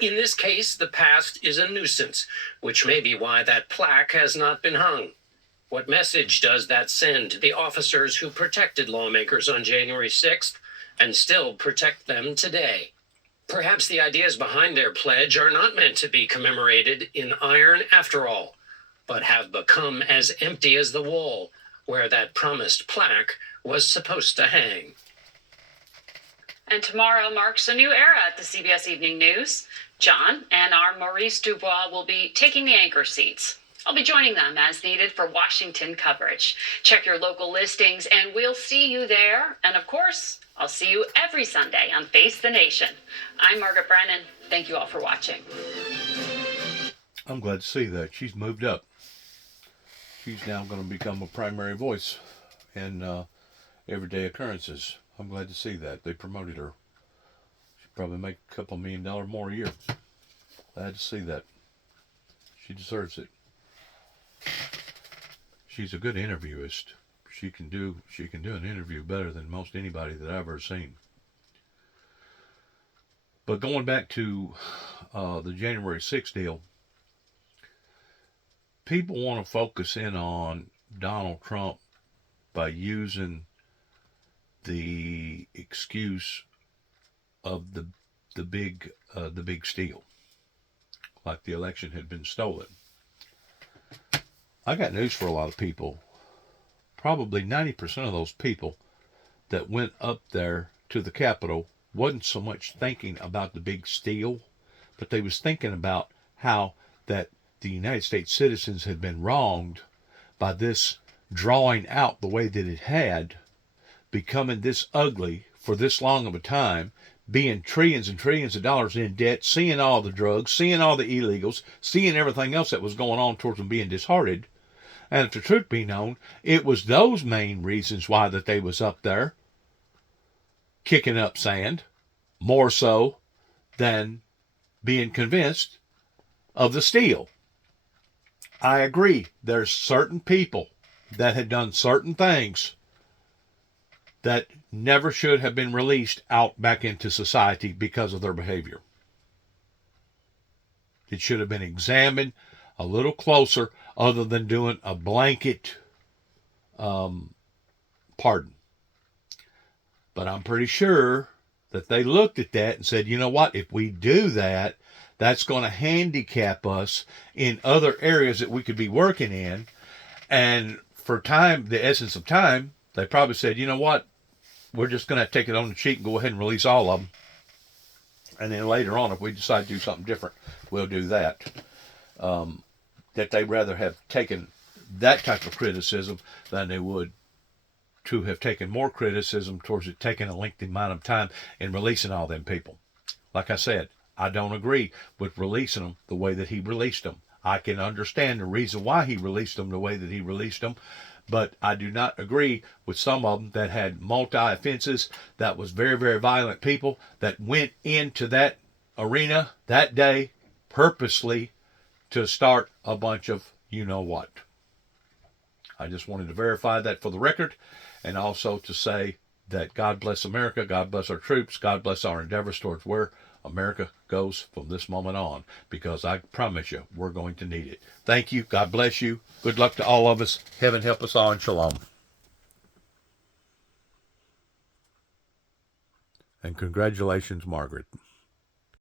In this case, the past is a nuisance, which may be why that plaque has not been hung. What message does that send to the officers who protected lawmakers on January 6th and still protect them today? Perhaps the ideas behind their pledge are not meant to be commemorated in iron after all, but have become as empty as the wall where that promised plaque was supposed to hang. And tomorrow marks a new era at the CBS Evening News. John and our Maurice Dubois will be taking the anchor seats. I'll be joining them as needed for Washington coverage. Check your local listings and we'll see you there. And of course, I'll see you every Sunday on Face the Nation. I'm Margaret Brennan. Thank you all for watching. I'm glad to see that. She's moved up. She's now going to become a primary voice. And everyday occurrences. I'm glad to see that. They promoted her. She'd probably make a couple $1 million more a year. Glad to see that. She deserves it. She's a good interviewist. She can do an interview better than most anybody that I've ever seen. But going back to the January 6th deal, people want to focus in on Donald Trump by using the excuse of the big steal, like the election had been stolen. I got news for a lot of people. Probably 90% of those people that went up there to the Capitol wasn't so much thinking about the big steal, but they was thinking about how that the United States citizens had been wronged by this drawing out the way that it had, becoming this ugly for this long of a time, being trillions and trillions of dollars in debt, seeing all the drugs, seeing all the illegals, seeing everything else that was going on towards them being disheartened. And if the truth be known, it was those main reasons why that they was up there kicking up sand, more so than being convinced of the steal. I agree, there's certain people that had done certain things that never should have been released out back into society because of their behavior. It should have been examined a little closer, other than doing a blanket pardon. But I'm pretty sure that they looked at that and said, you know what, if we do that, that's going to handicap us in other areas that we could be working in. And for time, the essence of time, they probably said, you know what, we're just going to take it on the cheek and go ahead and release all of them. And then later on, if we decide to do something different, we'll do that. That they'd rather have taken that type of criticism than they would to have taken more criticism towards it taking a lengthy amount of time in releasing all them people. Like I said, I don't agree with releasing them the way that he released them. I can understand the reason why he released them the way that he released them, but I do not agree with some of them that had multi-offenses, that was very, very violent people that went into that arena that day purposely to start a bunch of you-know-what. I just wanted to verify that for the record, and also to say that God bless America, God bless our troops, God bless our endeavors towards where America goes from this moment on, because I promise you, we're going to need it. Thank you. God bless you. Good luck to all of us. Heaven help us all, and shalom. And congratulations, Margaret.